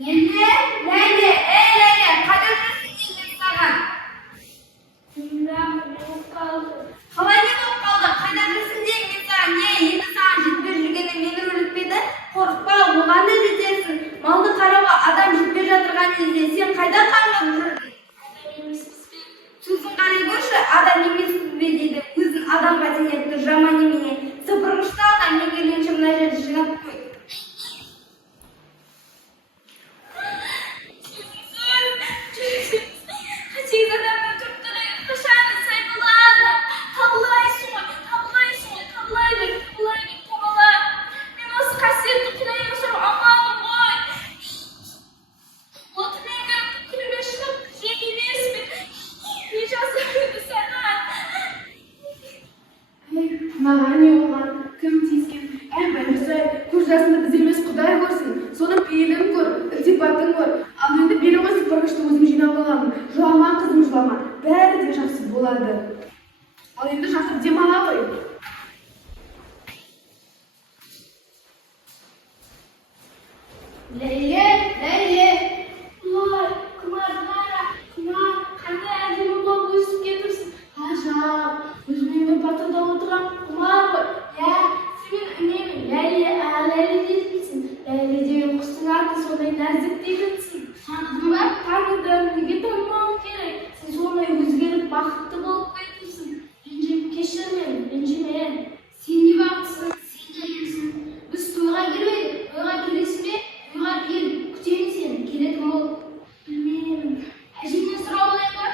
Leyla, Leyla, ey Leyla, kaçırdın şimdi sana. Bilmem ne kaldı. Hava ne болып қалды? Қайдадырсың деймін саған. Не, енді саған жетпей жүргенде мені өлітпеді. Қорықпа, оған да жетерсің. Малды қарауға адам жетпей жатырған кезде сен қайда қарғып жүрдің? Adam емеспіз бе? Сөзін қарай көрші, адам емеспіз бе дейді. Өзін адамға сенетті жаман немене. Сыпырғышты ал да мен келгенше мына жерді жинап қой. Сегіз адамның түрттірі қашаны сай болады. Табылайсың ғой, табылайсың ғой, табылай бер, табыла. Мен осы қасиетті құдайым сұрап амалым ғой. Отымен кіріп күліме шығып жеп емес пе? Не жаздырды саған? Маған не оған? Кім тиіскен? Бірінші көз жасында біз емес Құдай көрсін. Соның пейілін көр, ілтипатын көр. Ал енді бері ғой сыпырғышты өзім жинап аламын. Жылама қызым жылама. Бәрі де жақсы болады. Ал енді жатып демала ғой. Лейле, Лейле. Ой, құмарғара, құмар, қандай әдемі болып өсіп кетіпсің. Ғажап, өзімен бір партада отырған құмар ғой. Иә, сен үнемі Ләйле дейтінсің. Ләйле деген құстың аты сондай нәзік дейтінсің. Таныдың ба? Таныдым, неге танымауым керек? Сен сондай өзгеріп бақытты болып кетіпсің. Ренжіп кешір мені, ренжіме. Сен не бақытсың? Сен келемісің? Біз тойға келмедік. Тойға келесің бе? Тойға кел, күтемін сені. Келетін бол. Білмеймін. Әжеңнен сұрап алайын ба?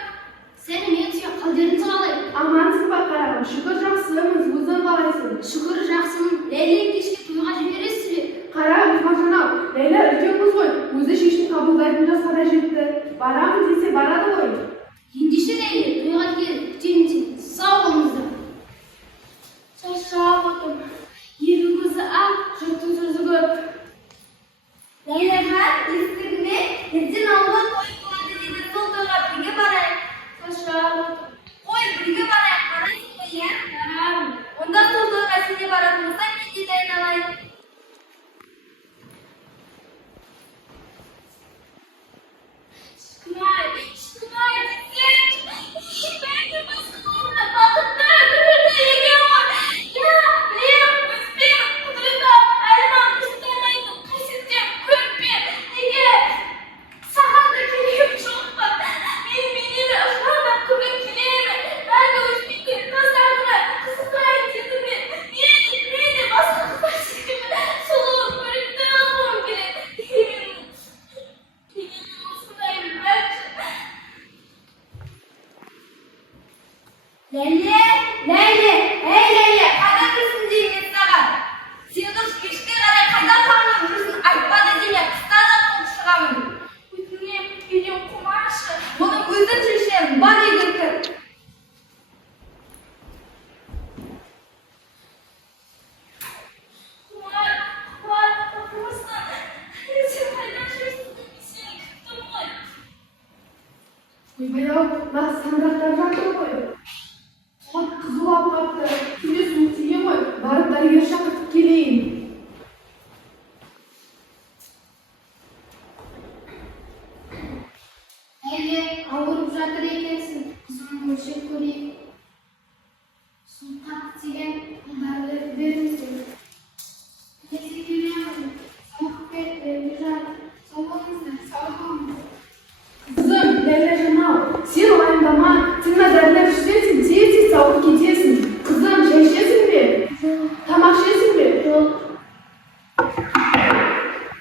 Сен мен сүйек қалдеріңді қалай? Амансың ба қарағым? Шүкір жақсымыз, өзің қалайсың? Шүкір жақсымын. Ләйлені кешке тойға жібересіз бе? Қарағым, Мажанау, Ләйлә үлкен қыз ғой, өзі шешім қабылдайтын жасқа да жетті. Барамын десе барады ғой. Ендеше Ләйле, тойға кел, күтемін сені. Сау болыңыздар. Шаршап отырмын. Екі көзі ақ, жұрттың сөзі көп. Ләйләға естідің бе? Ертең ауылға той болады дейді. Сол тойға бірге барайық. Шаршап отырмын. Қой, бірге барайық. Барайық қой, иә? Барамын. Онда сол тойға сен де баратын болсаң, мен де дайындалайын. Шынай, десеңші. Бәлкім басқа орында бақытты өмірді екен ғой. Я, білемін, өспеймін, құдіретім, әлі маған ұстамайтын қасиеттен көріппен. Неге? Саған да керегі жоқ па? Мені ықпалдан көргің келе ме? Бәлкі өспейтін назарына қызықтырайын деді ме? Мен де басқа қыздар секілді сұлу көрікті алуым керек. Дегенмен осындаймын бәлкі. Ләйле, Ләйле, ей Ләйле, қайда жүрсің деймін саған. Сен дұрыс кешке қарай қайда қаңғып жүрсің? Айтпады деме, қыста да қуып шығамын. Өтінем, үйден қумашы. Оны өзім шешемін, бар үйге кір. Құмар, оқымысың. Сен қайдан жүрсің? Сені күттім ғой. Ойбай-ау, мына сандақтар жатыр ғой. Қот қызу алып қапты. Түнде суық тиген ғой, барып дәрігер шақыртып келейін. Ләйле, ауырып жатыр екенсің. Қызым өлшеп көрейік. Су қатты тиген, дәрілерді беріңіздер. Кесе келемін. Сауық кетті, жан. Сау болыңыздар, сау болыңыздар. Қызым, Ләйлә жанау, сен уайымдама, сен мына дәрілер ішсең, тез сауығып кетесің. Қызым, шай ішесің бе? Тамақ ішесің бе?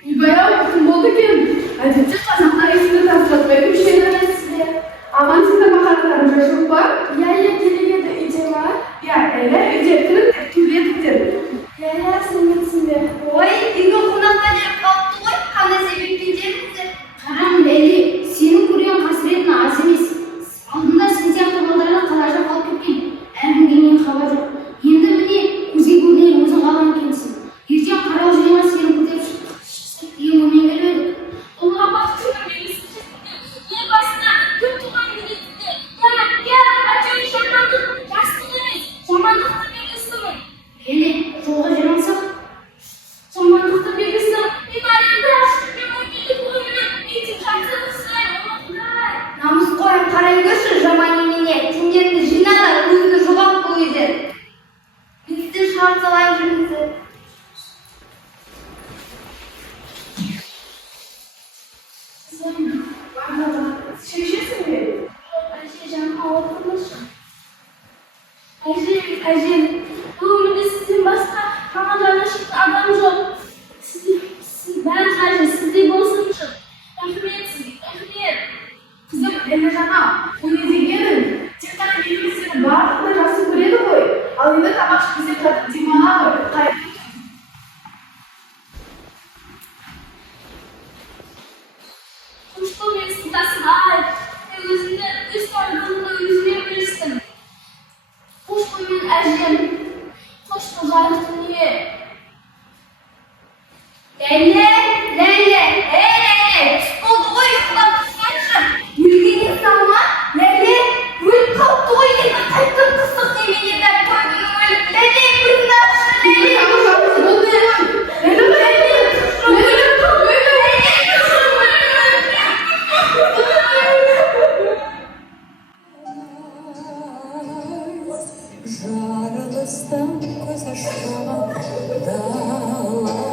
Ойбай-ау, кім болды екен? Әдетте қазақтар есімді тастатпай көшеді. Амансыңдар ма қарақтарым, жай ба? Ләйле келегеді үйде ма? Иә, Ләйлә үйде кіріп төледіктер. Ләйле, сенбексің бе? Ой, үйге қонаққа келіп қалыпты ғой, қандай себеппен келдіңіздер? Қарам Ләйле, сенің көрген қасіретін аз емес. Алдында сен сияқты балдарға қалажа қалып кетпейді. Әркімге менің хабар жоқ. Енді міне көзге көрінер өзің қалған екенсің. Ертең қарау жиынға сені көтеріп шықсақ деген оймен келіп едік. Олға бақытты Leyla, Leyla, Leyla. Oldu koy ulan kaçın. Yürüyün insanlar. Leyla, ölüp kalktı koy. Leyla kayıttın kısık yemin eder koydun ölüp. Leyla, kızını açtı. Leyla. Жарилась там козашова дала.